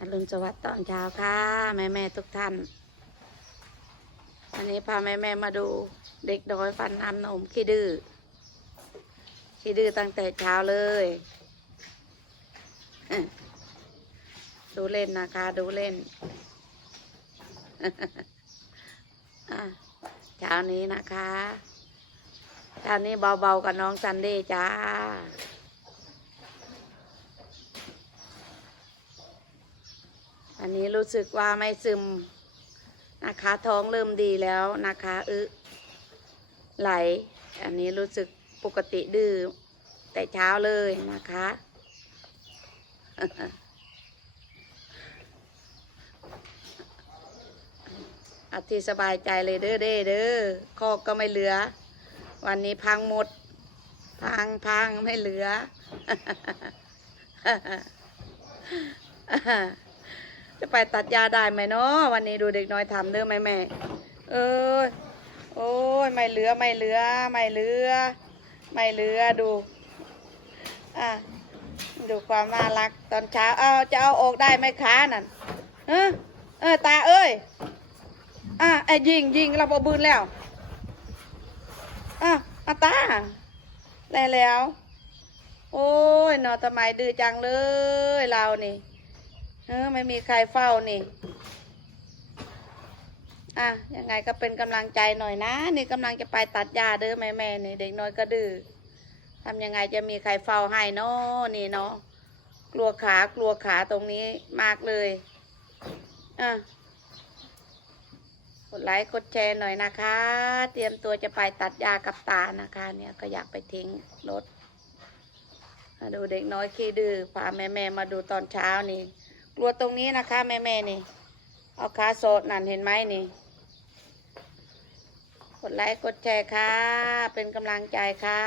อรุณสวัสดิ์ตอนเช้าค่ะ แม่แม่ๆทุกท่าน วันนี้พาแม่แม่ๆมาดูเด็กดอยฟันน้ำนมขี้ดื้อขี้ดื้อตั้งแต่เช้าเลยดูเล่นนะคะ ดูเล่นเช้านี้นะคะเช้านี้เบาๆกับน้องซันเดย์จ้า อันนี้รู้สึกว่าไม่ซึมนะคะท้องเริ่มดีแล้วนะคะอึไหล อันนี้รู้สึกปกติดื้อแต่เช้าเลยนะคะ อาที่สบายใจเลยเด้อเด้อเด้อคอกก็ไม่เหลือ วันนี้พังหมด พังพังไม่เหลือ จะไปตัดยาได้ไหมเนาะวันนี้ดูเด็กน้อยทำเด้อแม่แม่ เอ้ยโอ้ยไม่เหลือไม่เหลือไม่เหลือ ไม่เหลือดูอะดูความน่ารักตอนเช้าเอาจะเอาออกได้ไหมคะนั่นเออเออตาเอ้ยอะไอ้ยิงยิงเราบบืนแล้วอะอาตาแล้วแล้ว โอ้ยนอทำไมดื้อจังเลยเรานี่ เออไม่มีใครเฝ้านี่ อะยังไงก็เป็นกำลังใจหน่อยนะ นี่กำลังจะไปตัดหญ้าเด้อแม่แม่ๆนี่เด็กน้อยก็ดื้อทำยังไงจะมีใครเฝ้าให้เนาะนี่เนาะกลัวขากลัวขาตรงนี้มากเลยอะกดไลค์กดแชร์หน่อยนะคะ เตรียมตัวจะไปตัดหญ้ากับตานะคะ เนี่ยก็อยากไปทิ้งรถดูเด็กน้อยขี้ดื้อพาแม่แม่มาดูตอนเช้านี่ กลัวตรงนี้นะคะ แม่แม่นี่ เอาขาโสดนั่นเห็นไหมนี่ กดไลค์กดแชร์ค่ะ เป็นกำลังใจค่ะ